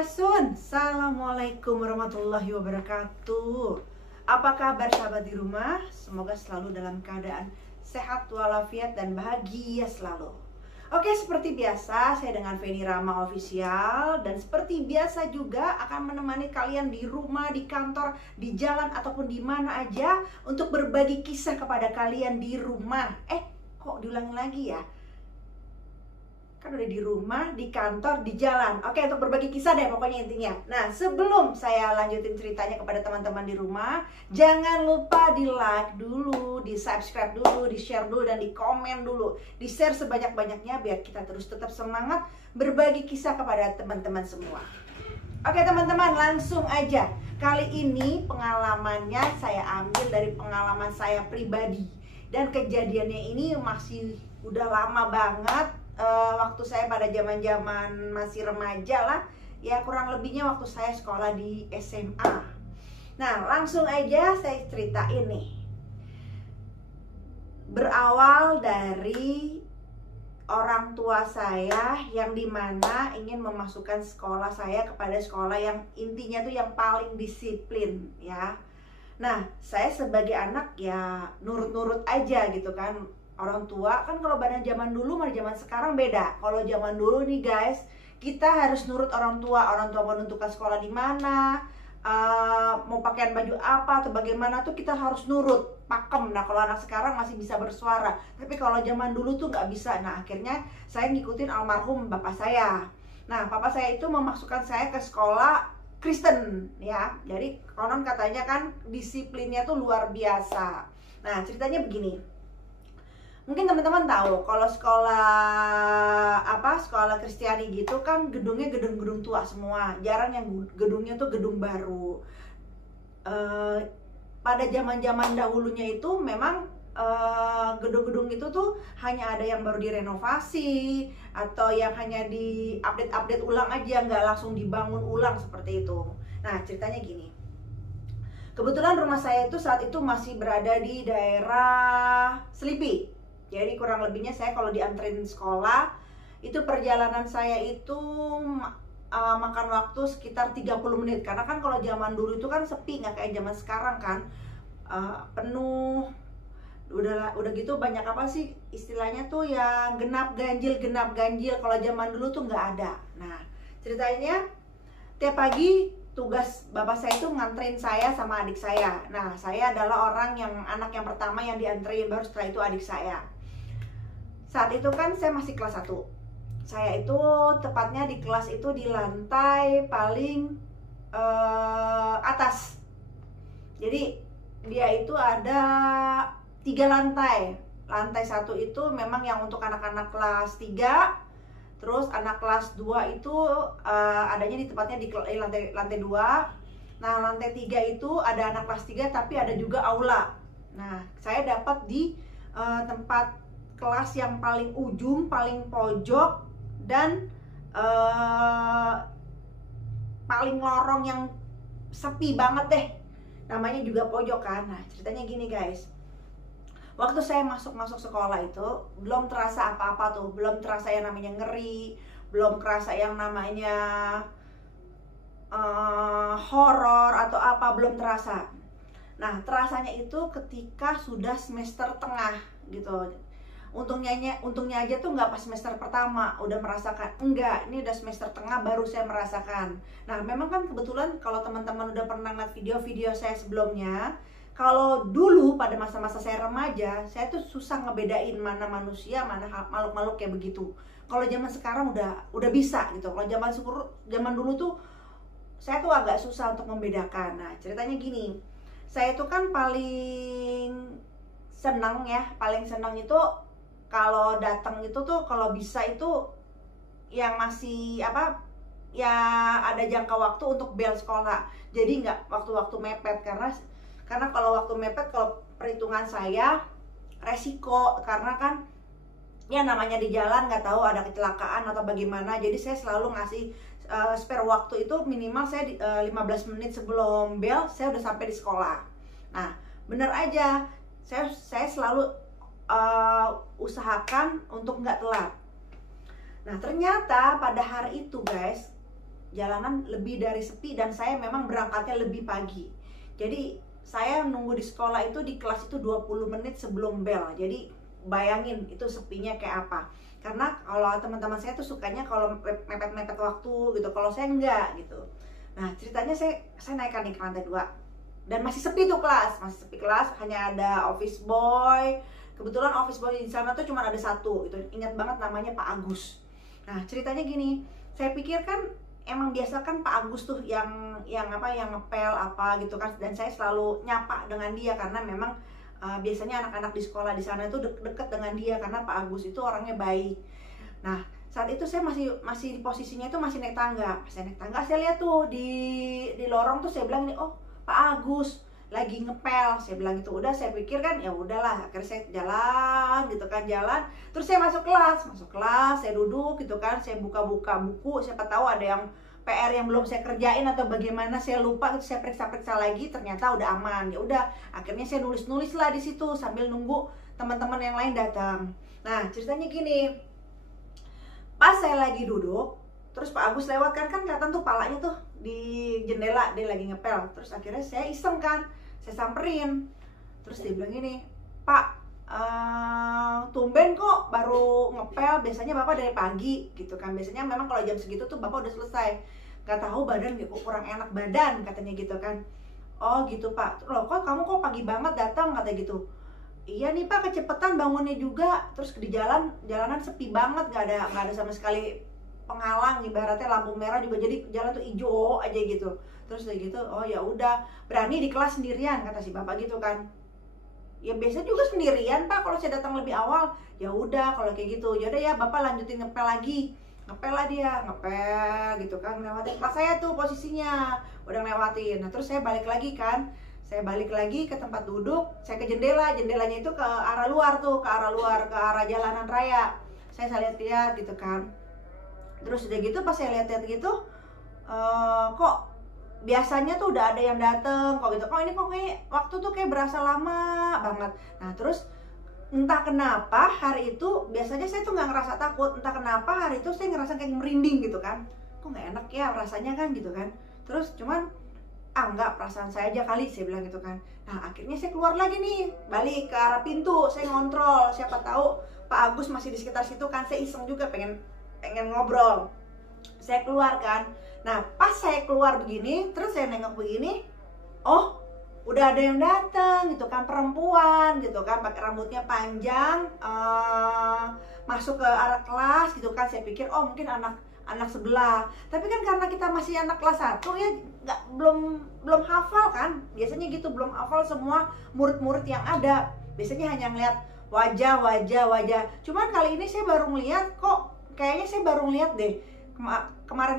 Sampurasun. Assalamualaikum warahmatullahi wabarakatuh. Apa kabar sahabat di rumah? Semoga selalu dalam keadaan sehat walafiat dan bahagia selalu. Oke, seperti biasa saya dengan Feni Rama Official, dan seperti biasa juga akan menemani kalian di rumah, di kantor, di jalan ataupun di mana aja untuk berbagi kisah kepada kalian di rumah. Kok diulangi lagi ya? Kan udah di rumah, di kantor, di jalan. Oke, untuk berbagi kisah deh pokoknya intinya. Nah, sebelum saya lanjutin ceritanya kepada teman-teman di rumah, jangan lupa di like dulu, di subscribe dulu, di share dulu, dan di komen dulu. Di share sebanyak-banyaknya biar kita terus tetap semangat berbagi kisah kepada teman-teman semua. Oke teman-teman, langsung aja. Kali ini pengalamannya saya ambil dari pengalaman saya pribadi. Dan kejadiannya ini masih udah lama banget. Waktu saya pada zaman-zaman masih remaja lah, ya kurang lebihnya waktu saya sekolah di SMA. Nah, langsung aja saya ceritain nih. Berawal dari orang tua saya yang dimana ingin memasukkan sekolah saya kepada sekolah yang intinya tuh yang paling disiplin ya. Nah, saya sebagai anak ya nurut-nurut aja gitu kan. Orang tua kan kalau pada zaman dulu sama zaman sekarang beda. Kalau zaman dulu nih guys, kita harus nurut orang tua. Orang tua mau menentukan sekolah di mana, mau pakaian baju apa atau bagaimana tuh kita harus nurut, pakem. Nah, kalau anak sekarang masih bisa bersuara. Tapi kalau zaman dulu tuh nggak bisa. Nah, akhirnya saya ngikutin almarhum bapak saya. Nah, bapak saya itu memasukkan saya ke sekolah Kristen ya. Jadi konon katanya kan disiplinnya tuh luar biasa. Nah, ceritanya begini. Mungkin teman-teman tahu kalau sekolah Kristiani gitu kan gedungnya gedung-gedung tua semua. Jarang yang gedungnya tuh gedung baru. Pada zaman-zaman dahulunya itu memang gedung-gedung itu tuh hanya ada yang baru direnovasi atau yang hanya di update ulang aja, nggak langsung dibangun ulang seperti itu. Nah, ceritanya gini. Kebetulan rumah saya itu saat itu masih berada di daerah Selipi. Jadi kurang lebihnya saya kalau dianterin sekolah, itu perjalanan saya itu makan waktu sekitar 30 menit. Karena kan kalau zaman dulu itu kan sepi, nggak kayak zaman sekarang kan. Penuh, udah gitu banyak apa sih istilahnya tuh yang genap ganjil. Kalau zaman dulu tuh nggak ada. Nah, ceritanya tiap pagi tugas bapak saya itu nganterin saya sama adik saya. Nah, saya adalah anak yang pertama yang dianterin, baru setelah itu adik saya. Saat itu kan saya masih kelas 1. Saya itu tepatnya di kelas itu di lantai paling atas. Jadi dia itu ada 3 lantai. Lantai 1 itu memang yang untuk anak-anak kelas 3. Terus anak kelas 2 itu adanya di tempatnya di lantai 2. Nah, lantai 3 itu ada anak kelas 3 tapi ada juga aula. Nah, saya dapat di tempat kelas yang paling ujung, paling pojok, dan paling lorong yang sepi banget deh. Namanya juga pojok kan. Nah, ceritanya gini guys. Waktu saya masuk sekolah itu belum terasa apa-apa tuh, belum terasa yang namanya ngeri, belum terasa yang namanya horor atau apa, belum terasa. Nah, terasanya itu ketika sudah semester tengah gitu. Untungnya aja tuh nggak pas semester pertama udah merasakan, enggak, ini udah semester tengah baru saya merasakan. Nah, memang kan kebetulan kalau teman-teman udah pernah lihat video-video saya sebelumnya, kalau dulu pada masa-masa saya remaja, saya tuh susah ngebedain mana manusia, mana makhluk-makhluk kayak begitu. Kalau zaman sekarang udah bisa gitu. Kalau zaman dulu tuh saya tuh agak susah untuk membedakan. Nah, ceritanya gini. Saya tuh kan paling senang itu kalau datang itu tuh kalau bisa itu yang masih ya ada jangka waktu untuk bel sekolah. Jadi nggak waktu-waktu mepet, karena kalau waktu mepet, kalau perhitungan saya resiko, karena kan ya namanya di jalan nggak tahu ada kecelakaan atau bagaimana. Jadi saya selalu ngasih spare waktu itu minimal saya 15 menit sebelum bel saya udah sampai di sekolah. Nah, bener aja saya selalu usahakan untuk nggak telat. Nah, ternyata pada hari itu guys, jalanan lebih dari sepi dan saya memang berangkatnya lebih pagi. Jadi saya nunggu di sekolah itu di kelas itu 20 menit sebelum bel. Jadi bayangin itu sepinya kayak apa. Karena kalau teman-teman saya tuh sukanya kalau mepet-mepet waktu gitu. Kalau saya enggak gitu. Nah, ceritanya saya naikkan nih ke lantai 2. Dan masih sepi tuh kelas, masih sepi kelas, hanya ada office boy. Kebetulan office boy di sana tuh cuma ada satu, itu ingat banget namanya Pak Agus. Nah, ceritanya gini, saya pikir kan emang biasa kan Pak Agus tuh yang ngepel apa gitu kan, dan saya selalu nyapa dengan dia karena memang biasanya anak-anak di sekolah di sana itu deket dengan dia karena Pak Agus itu orangnya baik. Nah, saat itu saya masih di posisinya itu masih naik tangga. Saya naik tangga, saya lihat tuh di lorong tuh, saya bilang ini, oh Pak Agus lagi ngepel, saya bilang gitu. Udah, saya pikir kan ya udahlah, akhirnya saya jalan gitu kan, jalan. Terus saya masuk kelas, saya duduk gitu kan, saya buka-buka buku, siapa tahu ada yang PR yang belum saya kerjain atau bagaimana, saya lupa gitu, saya periksa-periksa lagi, ternyata udah aman. Ya udah, akhirnya saya nulis-nulis lah di situ sambil nunggu teman-teman yang lain datang. Nah, ceritanya gini. Pas saya lagi duduk, terus Pak Agus lewat kan kelihatan tuh palanya tuh di jendela, dia lagi ngepel. Terus akhirnya saya iseng kan, saya samperin. Terus dia bilang gini, Pak, tumben kok baru ngepel, biasanya Bapak dari pagi gitu kan. Biasanya memang kalau jam segitu tuh Bapak udah selesai. Gak tahu badan kok kurang enak badan katanya gitu kan. Oh gitu Pak, loh kok kamu kok pagi banget datang katanya gitu. Iya nih Pak, kecepetan bangunnya juga. Terus di jalanan sepi banget, nggak ada sama sekali penghalang, ibaratnya lampu merah juga, jadi jalan tuh hijau aja gitu. Terus kayak gitu, oh ya udah, berani di kelas sendirian kata si Bapak gitu kan. Ya biasa juga sendirian Pak kalau saya datang lebih awal. Ya udah kalau kayak gitu, ya udah ya Bapak lanjutin ngepel lagi. Ngepel lah dia, ngepel gitu kan, ngelewatin kelas saya tuh posisinya, udah ngelewatin. Nah terus saya balik lagi kan. Saya balik lagi ke tempat duduk, saya ke jendelanya itu ke arah luar tuh, ke arah jalanan raya. Saya lihat-lihat gitu kan. Terus udah gitu pas saya lihat-lihat gitu, kok biasanya tuh udah ada yang dateng, kok gitu. Kok ini kok kayak waktu tuh kayak berasa lama banget. Nah terus entah kenapa hari itu, biasanya saya tuh nggak ngerasa takut. Entah kenapa hari itu saya ngerasa kayak merinding gitu kan. Kok nggak enak ya rasanya kan gitu kan. Terus cuman enggak, perasaan saya aja kali, saya bilang gitu kan. Nah akhirnya saya keluar lagi nih, balik ke arah pintu, saya ngontrol, siapa tahu Pak Agus masih di sekitar situ kan. Saya iseng juga pengen ngobrol. Saya keluar kan. Nah pas saya keluar begini, terus saya nengok begini, oh udah ada yang datang gitu kan, perempuan gitu kan, pakai rambutnya panjang, masuk ke arah kelas gitu kan. Saya pikir oh mungkin anak sebelah, tapi kan karena kita masih anak kelas 1 ya, belum hafal kan, biasanya gitu, belum hafal semua murid-murid yang ada, biasanya hanya ngeliat wajah. Cuman kali ini saya baru ngeliat, kok kayaknya saya baru ngeliat deh,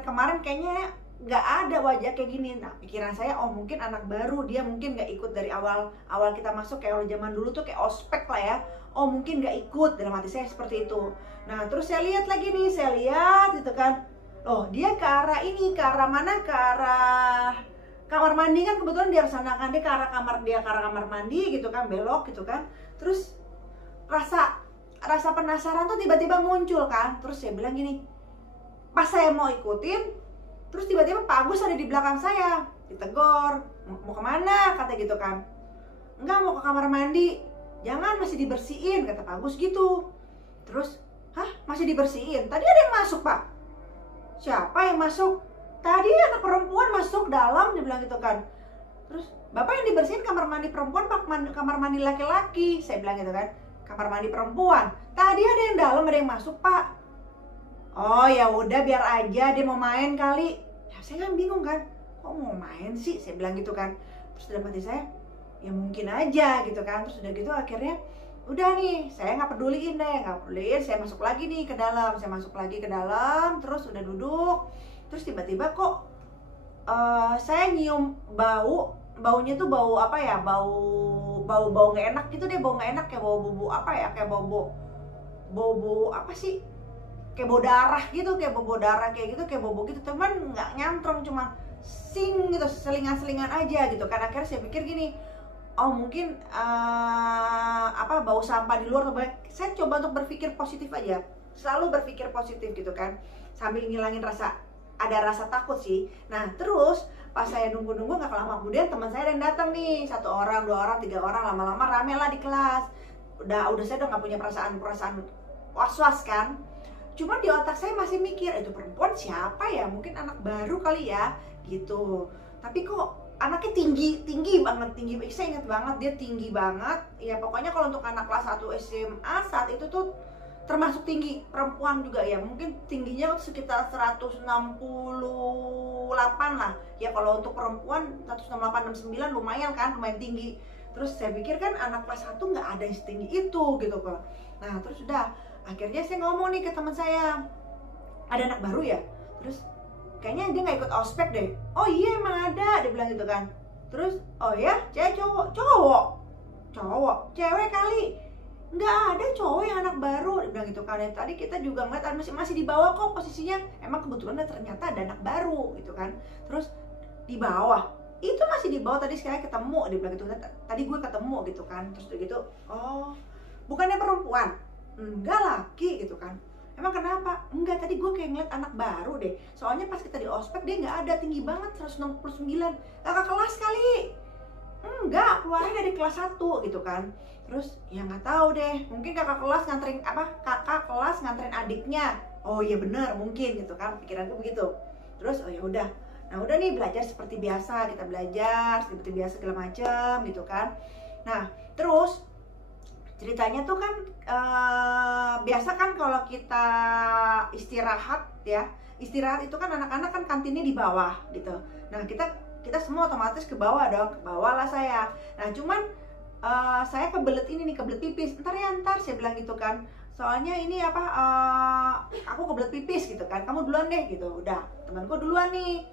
kemarin kayaknya nggak ada wajah kayak gini. Nah pikiran saya, oh mungkin anak baru, dia mungkin nggak ikut dari awal kita masuk, kayak zaman dulu tuh kayak ospek lah ya. Oh mungkin nggak ikut, dalam hati saya seperti itu. Nah terus saya lihat lagi nih, saya lihat gitu kan, oh dia ke arah ini, ke arah mana, ke arah kamar mandi kan, kebetulan dia rencanakan dia ke arah kamar mandi gitu kan, belok gitu kan. Terus rasa penasaran tuh tiba-tiba muncul kan. Terus saya bilang gini, pas saya mau ikutin, terus tiba-tiba Pak Agus ada di belakang saya, ditegor, mau kemana kata gitu kan. Enggak, mau ke kamar mandi. Jangan, masih dibersihin kata Pak Agus gitu. Terus, hah masih dibersihin? Tadi ada yang masuk Pak. Siapa yang masuk? Tadi anak perempuan masuk dalam, dia bilang gitu kan. Terus, Bapak yang dibersihin kamar mandi perempuan, kamar mandi laki-laki, saya bilang gitu kan. Kamar mandi perempuan. Tadi ada yang dalam, ada yang masuk Pak. Oh ya udah, biar aja, dia mau main kali. Ya saya kan bingung kan, kok mau main sih, saya bilang gitu kan. Terus dalam hati saya, ya mungkin aja gitu kan. Terus udah gitu akhirnya udah nih, saya nggak peduliin, saya masuk lagi nih ke dalam, terus udah duduk. Terus tiba-tiba kok saya nyium baunya tuh bau apa ya, bau nggak enak gitu deh, bau nggak enak, kayak bau apa ya, kayak bau apa sih, kayak bau darah gitu, kayak bau gitu, cuman nggak nyantrong, cuma sing gitu, selingan aja gitu kan. Akhirnya saya pikir gini, oh mungkin bau sampah di luar. Saya coba untuk berpikir positif aja, selalu berpikir positif gitu kan, sambil ngilangin rasa ada rasa takut sih. Nah terus pas saya nunggu-nunggu nggak lama kemudian teman saya yang datang nih, 1 orang, 2 orang, 3 orang, lama-lama rame lah di kelas. Udah saya udah nggak punya perasaan was-was kan. Cuma di otak saya masih mikir, itu perempuan siapa ya, mungkin anak baru kali ya gitu. Tapi kok anaknya tinggi banget, saya ingat banget dia tinggi banget ya. Pokoknya kalau untuk anak kelas 1 SMA saat itu tuh termasuk tinggi, perempuan juga ya, mungkin tingginya sekitar 168 lah ya. Kalau untuk perempuan 168, 69 lumayan kan, lumayan tinggi. Terus saya pikir kan anak kelas 1 nggak ada yang setinggi itu gitu kok. Nah terus udah, akhirnya saya ngomong nih ke teman saya, ada anak baru ya, terus kayaknya dia nggak ikut ospek deh. Oh iya emang ada, dia bilang gitu kan. Terus oh ya, cewek cowok, cewek kali. Nggak ada cowok yang anak baru, dia bilang gitu kan. Tadi kita juga ngeliat masih di bawah kok posisinya. Emang kebetulan ternyata ada anak baru gitu kan. Terus di bawah, itu masih di bawah, tadi sekali ketemu, dia bilang gitu. Tadi gue ketemu gitu kan. Terus gitu, oh bukannya perempuan? Enggak, laki gitu kan. Emang kenapa? Enggak, tadi gue kayak ngeliat anak baru deh. Soalnya pas kita di ospek dia nggak ada, tinggi banget 169. Kakak kelas kali. Enggak, keluarnya dari kelas 1 gitu kan. Terus ya nggak tahu deh, mungkin kakak kelas nganterin adiknya. Oh iya bener, mungkin gitu kan, pikiranku begitu. Terus oh ya udah, nah udah nih belajar seperti biasa, kita belajar seperti biasa segala macem gitu kan. Nah terus ceritanya tuh kan biasa kan kalau kita istirahat ya, istirahat itu kan anak-anak kan kantinnya di bawah gitu. Nah kita semua otomatis ke bawah dong, ke bawah lah saya. Nah cuman saya kebelet pipis. Ntar saya bilang gitu kan. Soalnya ini apa, aku kebelet pipis gitu kan. Kamu duluan deh gitu. Udah, temanku duluan nih.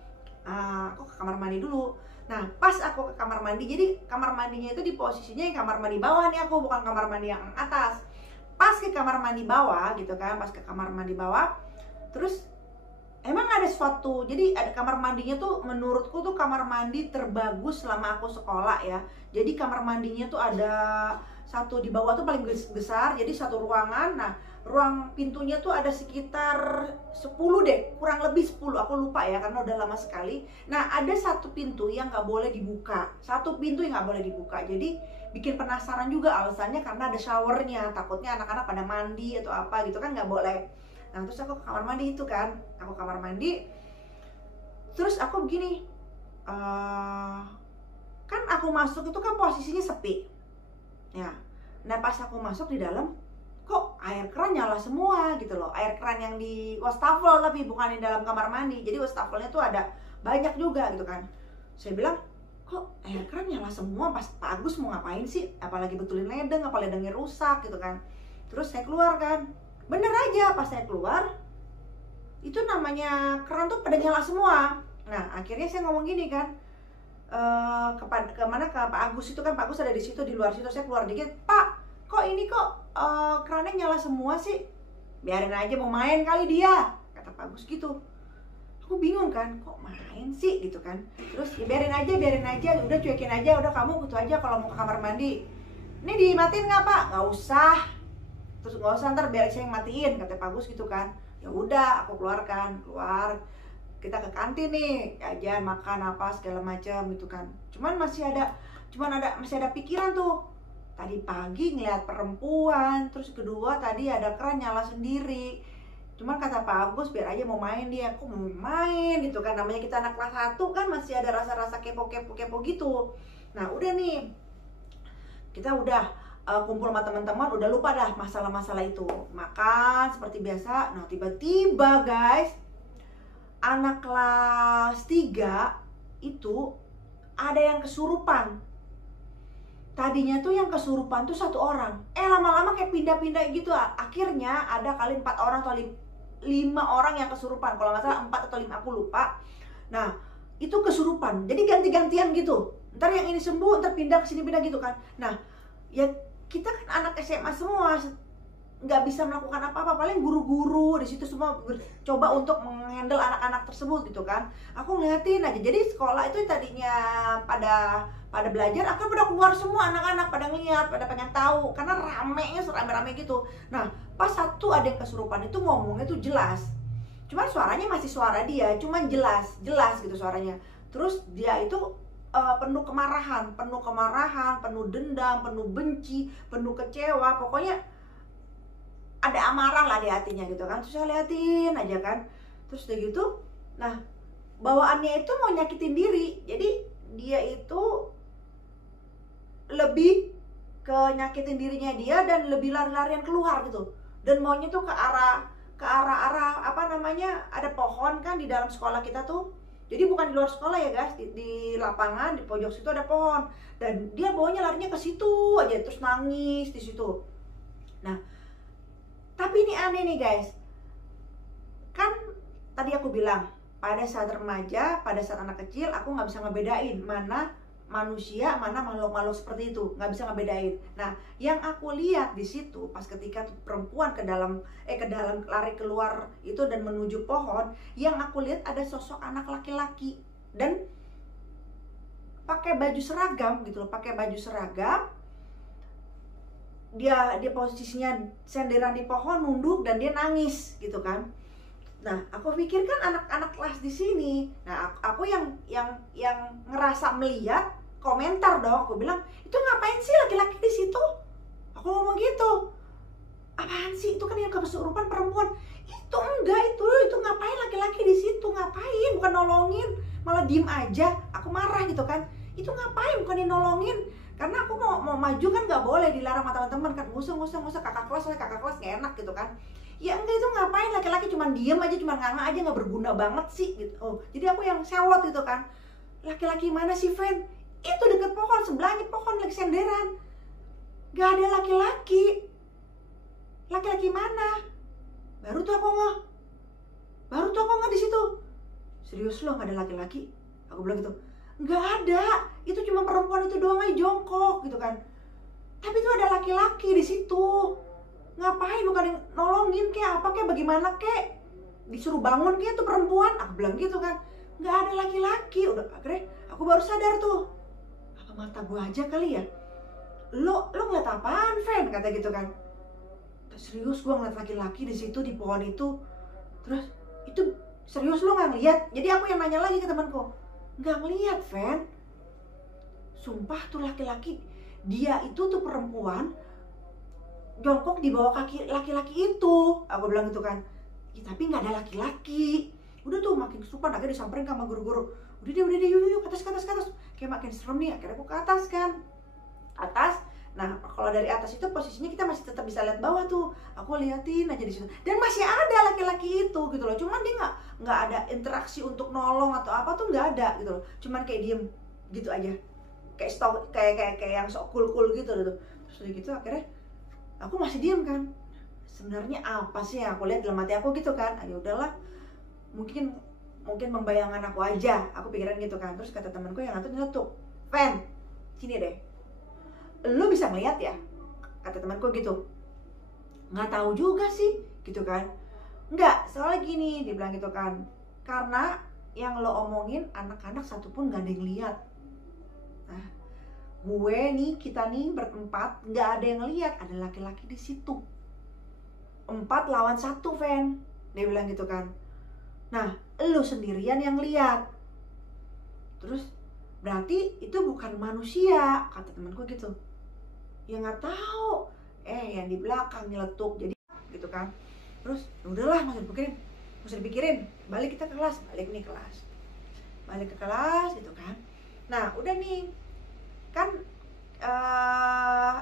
Aku ke kamar mandi dulu. Nah, pas aku ke kamar mandi, jadi kamar mandinya itu di posisinya yang kamar mandi bawah nih aku, bukan kamar mandi yang atas. Pas ke kamar mandi bawah gitu kan, terus emang ada sesuatu, jadi ada kamar mandinya tuh menurutku tuh kamar mandi terbagus selama aku sekolah ya. Jadi kamar mandinya tuh ada satu di bawah tuh paling besar, jadi satu ruangan. Nah ruang pintunya tuh ada sekitar 10 deh, kurang lebih 10, aku lupa ya karena udah lama sekali. Nah ada satu pintu yang nggak boleh dibuka, jadi bikin penasaran juga alasannya karena ada showernya, takutnya anak-anak pada mandi atau apa gitu kan, nggak boleh. Nah terus aku ke kamar mandi itu kan, terus aku begini, kan aku masuk itu kan posisinya sepi ya. Nah pas aku masuk di dalam, kok air keran nyala semua gitu loh, air keran yang di wastafel tapi bukan di dalam kamar mandi. Jadi wastafelnya tuh ada banyak juga gitu kan. Saya bilang, kok air keran nyala semua, pas Pak Agus mau ngapain sih, apalagi betulin ledeng, apa ledengnya rusak gitu kan. Terus saya keluar kan, bener aja pas saya keluar itu namanya keran tuh pada nyala semua. Nah akhirnya saya ngomong gini kan, ke Pak Agus itu kan, Pak Agus ada di situ, di luar situ. Saya keluar dikit, Pak kok ini kerannya nyala semua sih? Biarin aja, mau main kali dia, kata Pak Agus gitu. Aku bingung kan, kok main sih gitu kan. Terus ya biarin aja, udah cuekin aja, udah kamu gitu aja kalau mau ke kamar mandi. Ini dimatiin nggak Pak? Nggak usah. Terus nggak usah, ntar biar saya yang matiin, kata Pak Agus gitu kan. Ya udah, aku keluar, kita ke kantin nih, jajan, makan apa segala macam gitu kan. Masih ada pikiran tuh. Tadi pagi ngeliat perempuan, terus kedua tadi ada keran nyala sendiri. Cuman kata Pak Agus biar aja, mau main dia. Aku mau main gitu kan, namanya kita anak kelas 1 kan masih ada rasa-rasa kepo gitu. Nah udah nih, kita udah kumpul sama teman-teman, udah lupa dah masalah-masalah itu. Makan seperti biasa. Nah tiba-tiba guys, anak kelas 3 itu ada yang kesurupan. Tadinya tuh yang kesurupan tuh 1 orang. Lama-lama kayak pindah-pindah gitu. Akhirnya ada kali 4 orang atau 5 orang yang kesurupan. Kalau nggak salah 4 atau 5, aku lupa. Nah itu kesurupan, jadi ganti-gantian gitu. Ntar yang ini sembuh, ntar pindah ke sini, pindah gitu kan. Nah ya kita kan anak SMA semua, nggak bisa melakukan apa-apa, paling guru-guru di situ semua coba untuk menghandle anak-anak tersebut gitu kan. Aku ngeliatin aja. Jadi sekolah itu tadinya pada belajar, akan pada keluar semua anak-anak, pada ngeliat, pada pengen tahu karena ramenya serame-rame gitu. Nah pas satu ada yang kesurupan itu ngomongnya tuh jelas, Cuman suaranya masih suara dia, cuman jelas gitu suaranya. Terus dia itu penuh kemarahan, penuh dendam, penuh benci, penuh kecewa, pokoknya ada amarah lah di hatinya gitu kan. Terus saya liatin aja kan, terus udah gitu, nah bawaannya itu mau nyakitin diri. Jadi dia itu lebih ke nyakitin dirinya dia dan lebih lari-larian keluar gitu. Dan maunya tuh ke arah apa namanya, ada pohon kan di dalam sekolah kita tuh. Jadi bukan di luar sekolah ya guys, di lapangan di pojok situ ada pohon, dan dia bawanya larinya ke situ aja, terus nangis di situ. Nah, tapi ini aneh nih guys, kan tadi aku bilang pada saat remaja, pada saat anak kecil, aku nggak bisa ngebedain mana manusia, mana makhluk-makhluk seperti itu, nggak bisa ngebedain. Nah, yang aku lihat di situ pas ketika perempuan ke dalam lari keluar itu dan menuju pohon, yang aku lihat ada sosok anak laki-laki dan pakai baju seragam gitu loh, pakai baju seragam. Dia posisinya senderan di pohon, nunduk, dan dia nangis gitu kan. Nah, aku pikir kan anak-anak kelas di sini. Nah, aku yang ngerasa melihat, komentar dong. Aku bilang, itu ngapain sih laki-laki di situ? Aku ngomong gitu. Apaan sih? Itu kan yang kesurupan perempuan. Itu enggak, itu ngapain laki-laki di situ? Ngapain? Bukan nolongin, malah diem aja. Aku marah gitu kan. Itu ngapain? Bukan nolongin. Karena aku mau maju kan nggak boleh, dilarang sama teman-teman kan. Ngusung kakak kelas nggak enak gitu kan. Ya enggak, itu ngapain laki-laki cuman diem aja, cuman nganga aja, nggak berguna banget sih gitu. Oh, jadi aku yang sewot gitu kan. Laki-laki mana sih, Fen? Itu deket pohon, sebelahnya pohon lagi senderan. Gak ada laki-laki. Laki-laki mana? Baru tuh aku nggak di situ. Serius lo, nggak ada laki-laki? Aku bilang gitu. Nggak ada. Itu cuma perempuan itu doang aja jongkok gitu kan. Tapi itu ada laki-laki di situ. Ngapain? Bukan nolongin kayak apa kayak bagaimana kayak disuruh bangun kayak tuh perempuan. Aku bilang gitu kan. Nggak ada laki-laki. Udah akhirnya aku baru sadar tuh. Apa mata gua aja kali ya? Lo ngeliat apaan, Fen? Kata gitu kan. Serius gua ngeliat laki-laki di situ di pohon itu. Terus itu serius lo nggak ngeliat? Jadi aku yang nanya lagi ke temanku. Nggak ngeliat, Fen. Sumpah tuh laki-laki. Dia itu tuh perempuan jongkok di bawah kaki laki-laki itu. Aku bilang gitu kan. Ya, tapi nggak ada laki-laki. Udah tuh makin kesurupan, akhirnya disamperin sama guru-guru. Udah deh, yuk ke atas. Kayak makin serem nih, akhirnya aku ke atas kan. Atas. Nah, kalau dari atas itu posisinya kita masih tetap bisa lihat bawah tuh. Aku liatin aja di situ. Dan masih ada laki-laki itu gitu loh. Cuman dia nggak ada interaksi untuk nolong atau apa tuh, nggak ada gitu loh. Cuman kayak diem gitu aja. Kayak yang sok cool gitu loh. Terus gitu akhirnya aku masih diem kan. Sebenarnya apa sih yang aku lihat dalam hati aku gitu kan. Ya udahlah. Mungkin membayangan aku aja. Aku pikiran gitu kan. Terus kata temanku yang nyeletuk, "Fen, sini deh. Lu bisa ngeliat ya?" Kata temanku gitu. Nggak tahu juga sih gitu kan. Enggak, soalnya gini, dia bilang gitu kan. Karena yang lo omongin anak-anak satupun gak ada yang lihat. Nah, kita nih berempat nggak ada yang lihat, ada laki-laki di situ. 4 lawan 1, Fen. Dia bilang gitu kan. Nah, lu sendirian yang lihat. Terus berarti itu bukan manusia, kata temanku gitu. Ya nggak tahu. Yang di belakang nyeletuk jadi gitu kan. Terus udahlah, nggak usah dipikirin. Balik kita ke kelas, balik ke kelas gitu kan. Nah, udah nih kan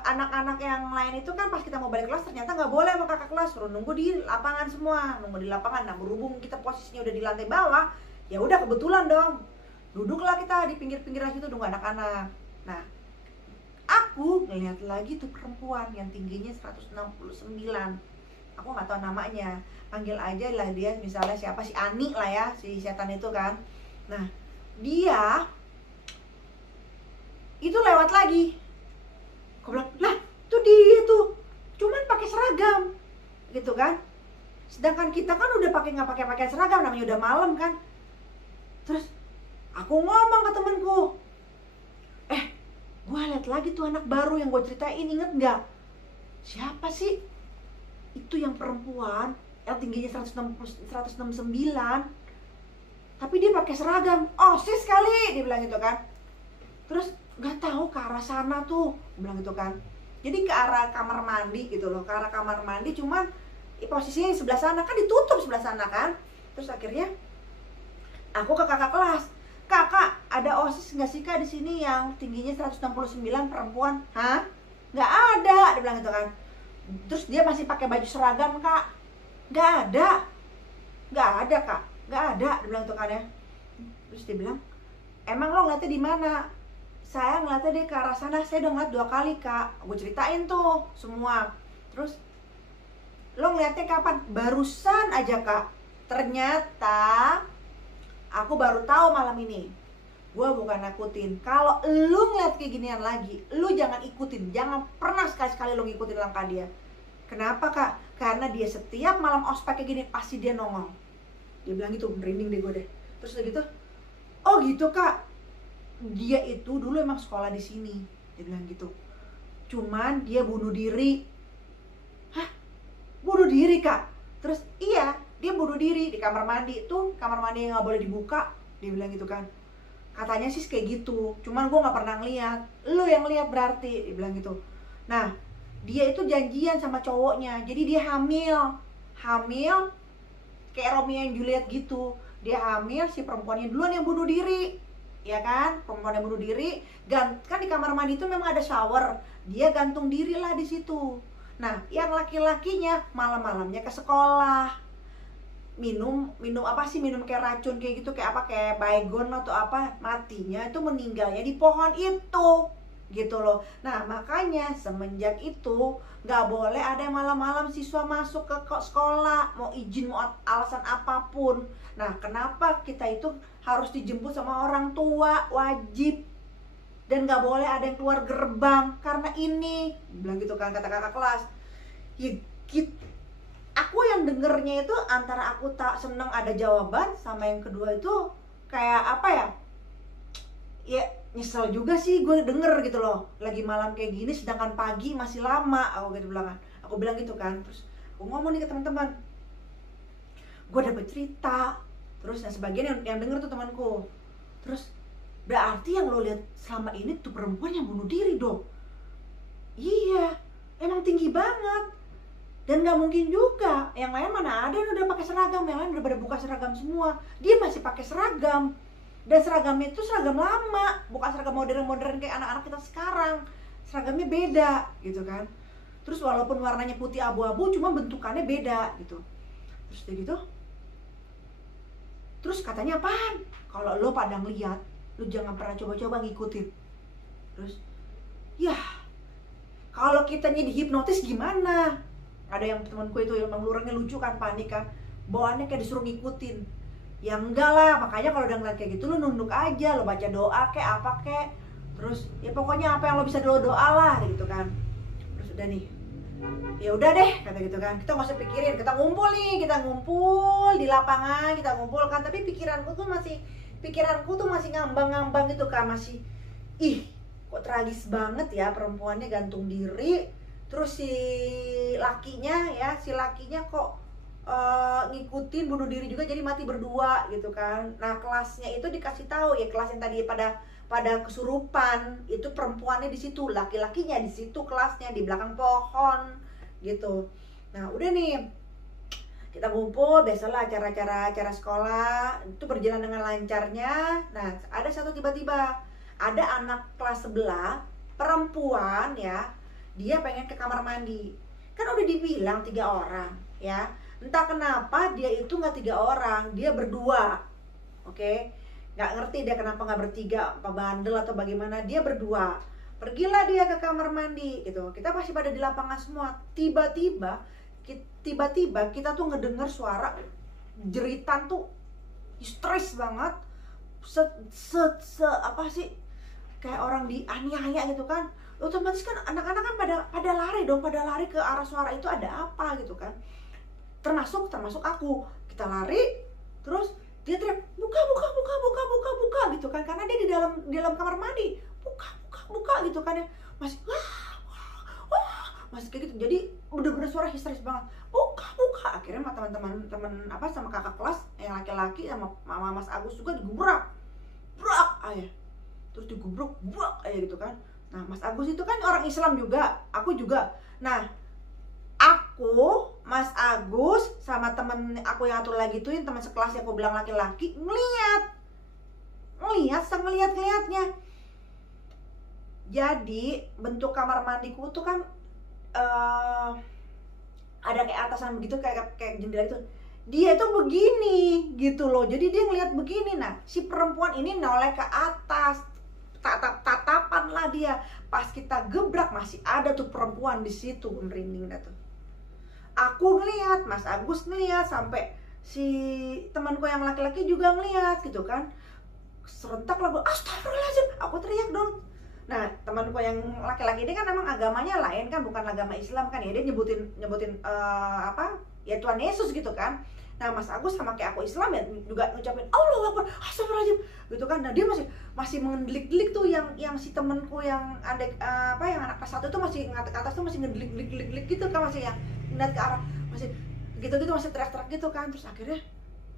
anak-anak yang lain itu kan pas kita mau balik kelas ternyata nggak boleh sama kakak kelas, suruh nunggu di lapangan semua, Nah, berhubung kita posisinya udah di lantai bawah, ya udah kebetulan dong, duduklah kita di pinggir-pinggiran situ nunggu anak-anak. Nah, aku ngeliat lagi tuh perempuan yang tingginya 169. Aku nggak tahu namanya, panggil aja lah dia misalnya siapa, si Ani lah ya, si setan itu kan. Nah, dia itu lewat lagi. Aku bilang, lah tuh dia tuh cuman pakai seragam gitu kan. Sedangkan kita kan udah nggak pakai seragam, namanya udah malam kan. Terus aku ngomong ke temanku, gue liat lagi tuh anak baru yang gue ceritain, inget nggak? Siapa sih? Itu yang perempuan yang tingginya 169, tapi dia pakai seragam. OSIS kali, dia bilang gitu kan. Terus nggak tahu ke arah sana tuh, bilang gitu kan. Jadi ke arah kamar mandi gitu loh, ke arah kamar mandi, cuman posisinya di sebelah sana, kan ditutup sebelah sana kan. Terus akhirnya aku ke kakak kelas, "Kakak, ada OSIS nggak sih Kak di sini yang tingginya 169 perempuan?" "Hah? Nggak ada," dia bilang gitu kan. Terus dia masih pakai baju seragam, "Kak." "Nggak ada Kak, nggak ada," dia bilang gitu kan ya. Terus dia bilang, "Emang lo ngeliatnya di mana?" "Saya ngeliatnya dia ke arah sana, saya udah ngeliat 2 kali Kak." Gue ceritain tuh semua. Terus, "Lo ngeliatnya kapan?" "Barusan aja Kak." Ternyata aku baru tahu malam ini. Gue bukan nakutin. Kalau lu ngeliat kayak ginian lagi, lu jangan ikutin. Jangan pernah sekali-sekali lu ngikutin langkah dia. Kenapa Kak? Karena dia setiap malam ospek kayak gini pasti dia nongol. Dia bilang gitu, merinding deh gue deh. Terus udah gitu, "Oh gitu Kak, dia itu dulu emang sekolah di sini," dia bilang gitu. "Cuman dia bunuh diri." "Hah? Bunuh diri Kak?" Terus, "Iya, dia bunuh diri di kamar mandi tuh, kamar mandi yang nggak boleh dibuka," dia bilang gitu kan. "Katanya sih kayak gitu, cuman gue nggak pernah ngeliat. Lu yang lihat berarti," dia bilang gitu. Nah, dia itu janjian sama cowoknya, jadi dia hamil kayak Romeo and Juliet gitu. Dia hamil, si perempuannya duluan yang bunuh diri, ya kan? Perempuan yang bunuh diri, kan di kamar mandi itu memang ada shower, dia gantung diri lah di situ. Nah, yang laki-lakinya malam-malamnya ke sekolah, minum kayak racun kayak gitu, kayak apa, kayak baygon atau apa, matinya itu meninggalnya di pohon itu gitu loh. Nah, makanya semenjak itu nggak boleh ada malam-malam siswa masuk ke sekolah, mau izin mau alasan apapun. Nah, kenapa kita itu harus dijemput sama orang tua, wajib, dan nggak boleh ada yang keluar gerbang karena ini, bilang gitu kan kata kakak kelas. Ya gitu. Aku yang dengernya itu antara aku tak seneng ada jawaban, sama yang kedua itu kayak apa ya, ya nyesel juga sih gue denger gitu loh, lagi malam kayak gini sedangkan pagi masih lama, aku bilang gitu kan. Terus aku ngomong nih ke teman-teman, gue dapet cerita. Terus yang sebagian yang denger tuh temanku, terus berarti yang lo lihat selama ini tuh perempuan yang bunuh diri dong. Iya, emang tinggi banget. Dan gak mungkin juga, yang lain mana ada yang udah pakai seragam, yang lain udah pada buka seragam semua. Dia masih pakai seragam. Dan seragamnya itu seragam lama, bukan seragam modern-modern kayak anak-anak kita sekarang. Seragamnya beda gitu kan. Terus walaupun warnanya putih abu-abu, cuma bentukannya beda gitu. Terus kayak gitu. Terus katanya apaan? Kalau lo pada ngeliat, lo jangan pernah coba-coba ngikutin. Terus, ya kalau kitanya dihipnotis gimana? Ada yang temanku itu yang lurangnya lucu kan, panik kan, bawaannya kayak disuruh ngikutin. Ya enggak lah, makanya kalau udah ngeliat kayak gitu lo nunduk aja, lo baca doa kayak apa kayak, terus ya pokoknya apa yang lo bisa doa lah gitu kan. Terus udah nih, ya udah deh kata gitu kan, kita nggak usah pikirin, kita ngumpul di lapangan, kita ngumpul kan. Tapi pikiranku tuh masih ngambang gitu kan, masih kok tragis banget ya, perempuannya gantung diri. Terus si lakinya kok ngikutin bunuh diri juga, jadi mati berdua gitu kan. Nah, kelasnya itu dikasih tahu ya, kelas yang tadi pada kesurupan itu perempuannya di situ, laki-lakinya di situ kelasnya di belakang pohon gitu. Nah, udah nih kita ngumpul, biasalah acara sekolah itu berjalan dengan lancarnya. Nah, ada satu tiba-tiba ada anak kelas sebelah perempuan ya, dia pengen ke kamar mandi. Kan udah dibilang 3 orang ya. Entah kenapa dia itu nggak 3 orang, dia berdua. Oke? Nggak ngerti dia kenapa nggak bertiga, apa bandel atau bagaimana. Dia berdua. Pergilah dia ke kamar mandi gitu. Kita masih pada di lapangan semua. Tiba-tiba kita tuh ngedenger suara jeritan tuh histeris banget. Apa sih? Kayak orang dianiaya gitu kan. Otomatis kan anak-anak kan pada lari ke arah suara itu, ada apa gitu kan. Termasuk aku. Kita lari, terus dia teriak, buka gitu kan, karena dia di dalam kamar mandi. Buka gitu kan ya. Masih masih kayak gitu. Jadi bener-bener suara histeris banget. Buka. Akhirnya teman-teman teman-teman apa sama kakak kelas yang laki-laki sama Mama Mas Agus juga digubrak, brak ayah, terus digubrak, brak ayah gitu kan. Nah Mas Agus itu kan orang Islam juga, aku juga. Nah aku, Mas Agus sama temen aku yang satu lagi tuh, yang teman sekelas yang aku bilang laki-laki, ngeliat ngeliatnya. Jadi bentuk kamar mandiku tuh kan ada kayak atasan begitu, kayak jendela itu. Dia tuh begini gitu loh. Jadi dia ngeliat begini. Nah si perempuan ini noleh ke atas, tatapan lah dia. Pas kita gebrak masih ada tuh perempuan di situ, merinding dah tuh. Aku ngeliat, Mas Agus ngeliat, sampai si temanku yang laki-laki juga ngeliat gitu kan. Serentak lah gue, astagfirullahaladzim, aku teriak dong. Nah temanku yang laki-laki ini kan emang agamanya lain kan, bukan agama Islam kan ya, dia nyebutin apa ya, Tuhan Yesus gitu kan. Nah Mas Agus sama kayak aku Islam ya juga ngucapin Allahu Akbar, astagfirullahaladzim gitu kan. Nah dia masih mengedelik-delik tuh, yang si temanku yang adik yang anak kelas 1 tuh masih ngeliat ke atas tuh, masih ngedelik gitu kan, masih yang ngeliat ke arah, masih gitu-gitu, masih teriak-teriak gitu kan. Terus akhirnya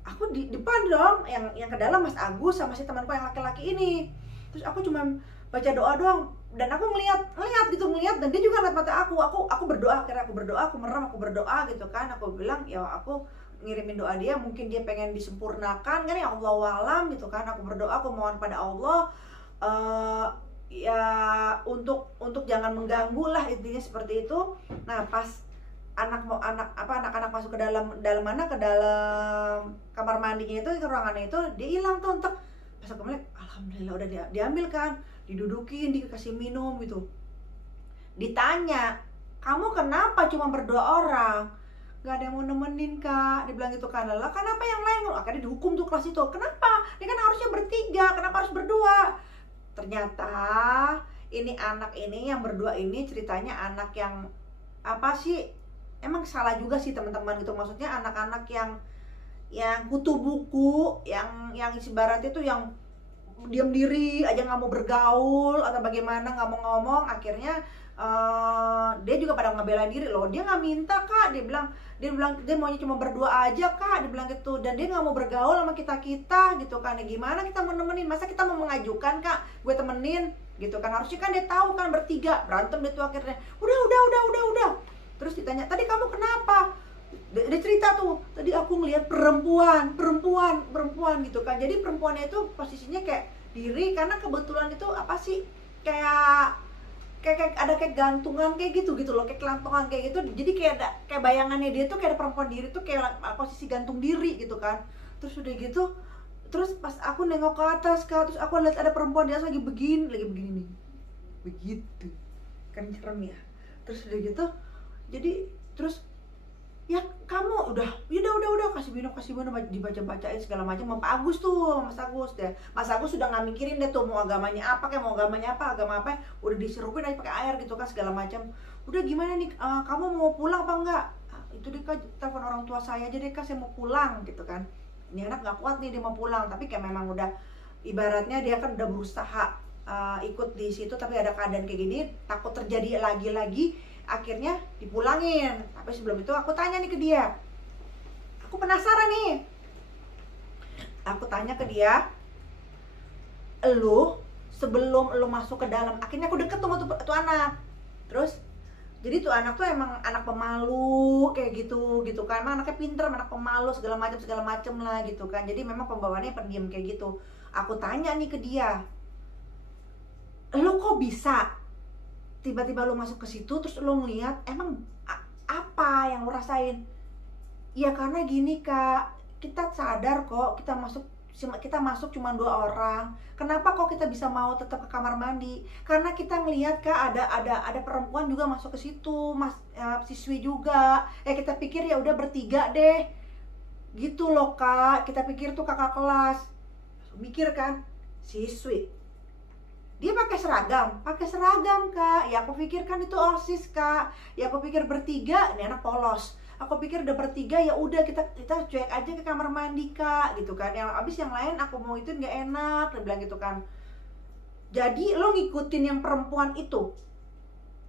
aku di depan dong, yang ke dalam Mas Agus sama si temanku yang laki-laki ini. Terus aku cuma baca doa doang, dan aku ngeliat dan dia juga ngeliat mata aku berdoa. Akhirnya aku berdoa, aku merem, aku berdoa gitu kan. Aku bilang ya aku ngirimin doa dia, mungkin dia pengen disempurnakan kan ya, Allahualam gitu kan. Aku berdoa, aku mohon pada Allah ya untuk jangan mengganggu lah, intinya seperti itu. Nah pas anak-anak masuk ke dalam kamar mandinya itu, ke ruangannya itu, dia hilang tuh entek. Pas aku melihat, alhamdulillah udah diambil kan, didudukin, dikasih minum gitu. Ditanya, kamu kenapa cuma berdua orang? Gak ada yang mau nemenin kak, dibilang gitu kan. Lah kenapa yang lain? Akhirnya dihukum tuh kelas itu. Kenapa? Dia kan harusnya bertiga, kenapa harus berdua? Ternyata ini anak ini yang berdua ini ceritanya anak yang apa sih? Emang salah juga sih teman-teman gitu. Maksudnya anak-anak yang kutu buku, yang ibaratnya tuh yang diam diri aja, nggak mau bergaul atau bagaimana, nggak mau ngomong. Akhirnya dia juga pada ngebela diri loh. Dia nggak minta kak, dia bilang dia maunya cuma berdua aja kak, dia bilang gitu. Dan dia nggak mau bergaul sama kita gitu kan. Ya gimana kita mau nemenin, masa kita mau mengajukan kak gue temenin gitu kan. Harusnya kan dia tahu kan, bertiga berantem dia tuh akhirnya. Udah. Terus ditanya, tadi kamu kenapa? Dia cerita tuh, tadi aku ngelihat perempuan gitu kan. Jadi perempuannya itu posisinya kayak diri, karena kebetulan itu apa sih, kayak ada kayak gantungan kayak gitu loh, kayak kelantongan kayak gitu. Jadi kayak bayangannya dia tuh kayak ada perempuan diri tuh, kayak posisi gantung diri gitu kan. Terus udah gitu, terus pas aku nengok ke atas kak, terus aku lihat ada perempuan di atas lagi begini nih, begitu kan, serem ya. Terus udah gitu, jadi terus ya kamu udah kasih minum dibaca-bacain segala macam sama Pak Agus tuh, Mas Agus deh. Mas Agus sudah nggak mikirin deh tuh mau agamanya apa, agama apa, udah diserupin aja pakai air gitu kan segala macam. Udah gimana nih, kamu mau pulang apa enggak? Itu deh kak, telepon orang tua saya aja deh kak, saya mau pulang gitu kan. Ini anak nggak kuat nih, dia mau pulang, tapi kayak memang udah ibaratnya dia kan udah berusaha ikut di situ, tapi ada keadaan kayak gini, takut terjadi lagi, akhirnya dipulangin. Tapi sebelum itu aku tanya nih ke dia, aku penasaran nih, aku tanya ke dia, sebelum lu masuk ke dalam, akhirnya aku deket tuh anak. Terus jadi tuh anak tuh emang anak pemalu kayak gitu kan, emang anaknya pinter, anak pemalu segala macam lah gitu kan. Jadi memang pembawaannya pendiam kayak gitu. Aku tanya nih ke dia, lu kok bisa tiba-tiba lu masuk ke situ, terus lu ngeliat, emang apa yang lu rasain? Ya karena gini kak, kita sadar kok kita masuk cuma 2 orang. Kenapa kok kita bisa mau tetap ke kamar mandi? Karena kita ngelihat kak ada perempuan juga masuk ke situ, siswi juga. Kita pikir ya udah bertiga deh, gitu loh kak. Kita pikir tuh kakak kelas, mikir kan siswi. Dia pakai seragam kak. Ya aku pikir kan itu OSIS kak. Ya aku pikir bertiga, ini anak polos. Aku pikir udah bertiga, ya udah kita cuek aja ke kamar mandi kak, gitu kan. Yang abis yang lain aku mau itu nggak enak, dia bilang gitu kan. Jadi lo ngikutin yang perempuan itu,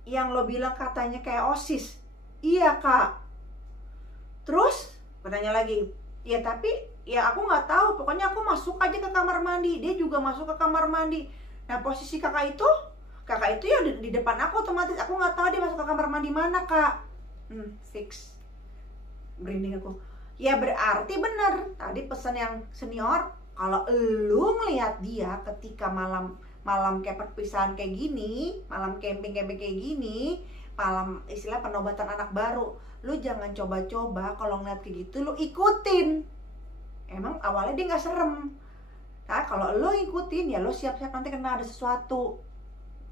yang lo bilang katanya kayak OSIS. Iya kak. Terus Bertanya lagi, ya tapi ya aku nggak tahu, pokoknya aku masuk aja ke kamar mandi, dia juga masuk ke kamar mandi. Nah posisi kakak itu ya di depan aku, otomatis aku nggak tahu dia masuk ke kamar mandi mana kak. Fix, merinding aku. Ya berarti bener tadi pesan yang senior, kalau lu ngeliat dia ketika malam kayak perpisahan kayak gini, malam camping kayak gini, malam istilah penobatan anak baru, lu jangan coba-coba kalau ngeliat kayak gitu lu ikutin. Emang awalnya dia nggak serem, nah kalau lu ikutin ya lu siap-siap nanti kena ada sesuatu.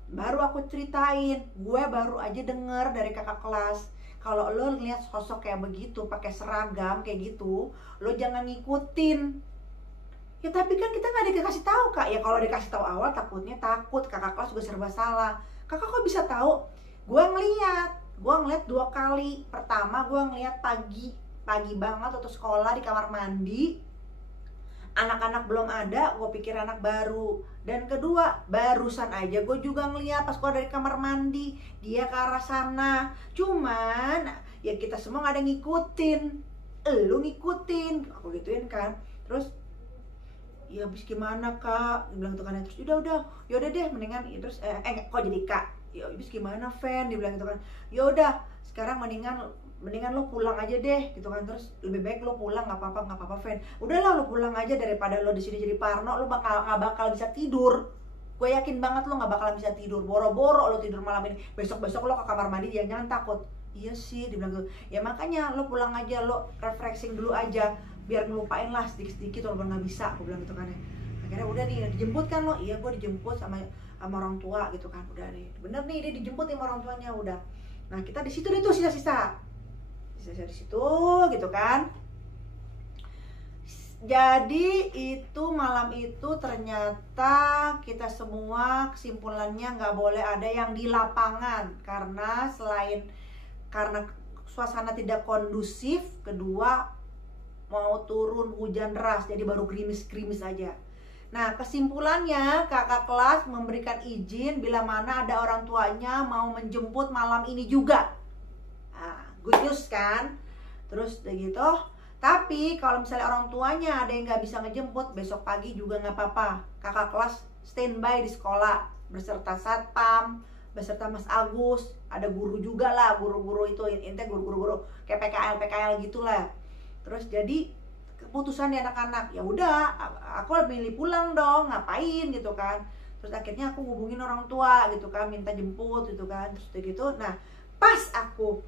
Baru aku ceritain, gue baru aja denger dari kakak kelas, kalau lo ngeliat sosok kayak begitu pakai seragam kayak gitu, lo jangan ngikutin. Ya tapi kan kita nggak dikasih tahu kak. Ya kalau dikasih tahu awal takutnya takut, kakak kelas juga serba salah. Kakak kok bisa tahu? Gue ngeliat 2 kali. Pertama gue ngeliat pagi banget waktu sekolah di kamar mandi, anak-anak belum ada, gue pikir anak baru. Dan kedua, barusan aja gue juga ngeliat pas gue dari kamar mandi, dia ke arah sana. Cuman ya kita semua gak ada ngikutin, lu ngikutin, aku gituin kan. Terus ya habis gimana kak, dia bilang gitu kan. Terus yaudah deh mendingan terus kok jadi kak, ya habis gimana Fen, dia bilang gitu kan. Yaudah sekarang mendingan lo pulang aja deh gitu kan. Terus lebih baik lo pulang, nggak apa-apa Fen, udahlah lo pulang aja daripada lo di sini jadi parno. Lo nggak bakal bisa tidur, gue yakin banget lo nggak bakalan bisa tidur. Boro-boro lo tidur malam ini, besok lo ke kamar mandi jangan takut. Iya sih, dibilang gitu. Ya makanya lo pulang aja, lo refreshing dulu aja biar ngelupain lah sedikit walaupun nggak bisa, aku bilang gitu kan ya. Akhirnya udah nih dijemput kan lo. Iya gue dijemput sama orang tua gitu kan. Udah nih bener nih dia dijemput sama orang tuanya. Udah, nah kita di situ itu sisa di situ gitu kan. Jadi itu malam itu ternyata kita semua kesimpulannya nggak boleh ada yang di lapangan, karena suasana tidak kondusif, kedua mau turun hujan deras, jadi baru gerimis aja. Nah kesimpulannya kakak kelas memberikan izin bila mana ada orang tuanya mau menjemput malam ini juga. Good news kan. Terus udah gitu, tapi kalau misalnya orang tuanya ada yang nggak bisa ngejemput, besok pagi juga nggak apa-apa, kakak kelas standby di sekolah beserta satpam, beserta Mas Agus, ada guru juga lah, guru-guru itu intinya guru-guru kayak PKL gitulah. Terus jadi keputusan di anak-anak, ya udah aku milih pulang dong, ngapain gitu kan. Terus akhirnya aku hubungin orang tua gitu kan, minta jemput gitu kan. Terus gitu, nah pas aku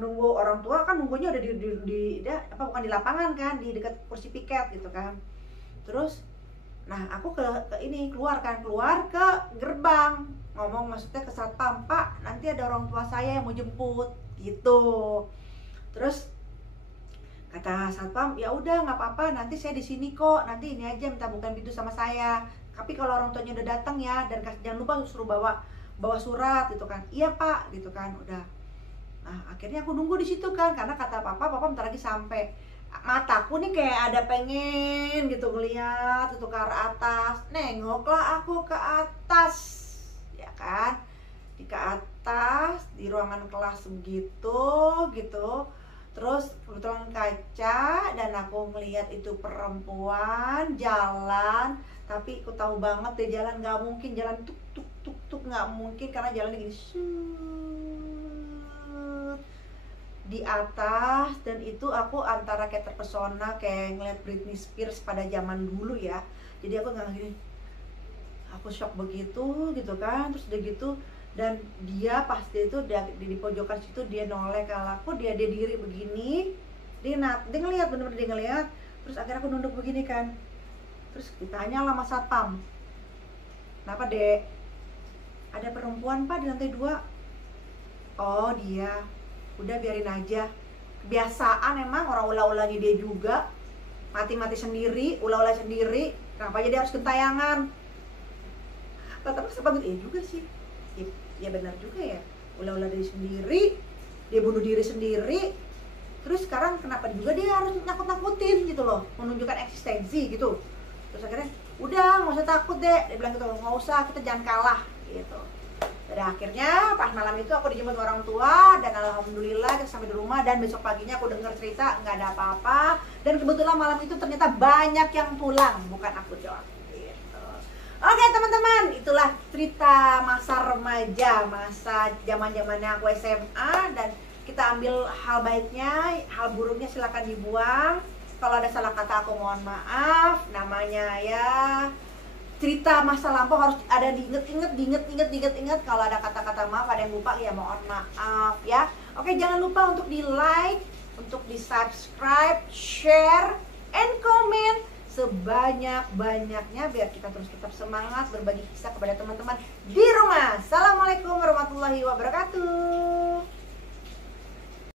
nunggu orang tua kan, nunggunya udah bukan di lapangan kan, di dekat kursi piket gitu kan. Terus nah aku keluar ke gerbang, ngomong maksudnya ke satpam, Pak nanti ada orang tua saya yang mau jemput gitu. Terus kata satpam, ya udah nggak apa-apa, nanti saya di sini kok, nanti ini aja minta bukain pintu sama saya, tapi kalau orang tuanya udah datang ya, dan jangan lupa suruh bawa surat gitu kan. Iya Pak gitu kan. Udah. Nah akhirnya aku nunggu di situ kan, karena kata papa bentar lagi sampai. Mataku nih kayak ada pengen gitu ngeliat itu ke arah atas. Nengoklah aku ke atas, ya kan, ke atas di ruangan kelas begitu gitu. Terus kebetulan kaca dan aku ngeliat itu perempuan jalan, tapi aku tahu banget dia jalan nggak mungkin jalan tuk nggak mungkin, karena jalannya gini di atas. Dan itu aku antara kayak terpesona, kayak ngeliat Britney Spears pada zaman dulu ya. Jadi aku nggak gini, aku shock begitu gitu kan. Terus udah gitu, dan dia pasti itu di pojokan situ, dia noleh ke aku, dia diri begini, dia ngeliat, bener-bener dia ngeliat. Terus akhirnya aku nunduk begini kan. Terus ditanya lah sama satpam, kenapa dek, ada perempuan Pak di lantai 2. Oh dia, udah biarin aja, kebiasaan emang orang ulah-ulahnya dia juga, mati-mati sendiri, ulah-ulah sendiri, kenapa aja dia harus gentayangan. Tapi sepatu juga sih, ya benar juga ya, ulah-ulah diri sendiri, dia bunuh diri sendiri. Terus sekarang kenapa juga dia harus nakut-nakutin gitu loh, menunjukkan eksistensi gitu. Terus akhirnya udah nggak usah takut deh, dia bilang gitu, nggak usah, kita jangan kalah gitu. Dan akhirnya pas malam itu aku dijemput orang tua, dan alhamdulillah kita sampai di rumah, dan besok paginya aku dengar cerita nggak ada apa-apa, dan kebetulan malam itu ternyata banyak yang pulang, bukan aku doang gitu. Oke teman-teman, itulah cerita masa remaja, masa zaman-zamannya aku SMA, dan kita ambil hal baiknya, hal buruknya silakan dibuang. Kalau ada salah kata aku mohon maaf, namanya ya cerita masa lampau harus ada diinget. Kalau ada kata-kata maaf, ada yang lupa ya mohon maaf ya. Oke, jangan lupa untuk di like, untuk di subscribe, share, and comment sebanyak-banyaknya biar kita terus tetap semangat berbagi kisah kepada teman-teman di rumah. Assalamualaikum warahmatullahi wabarakatuh.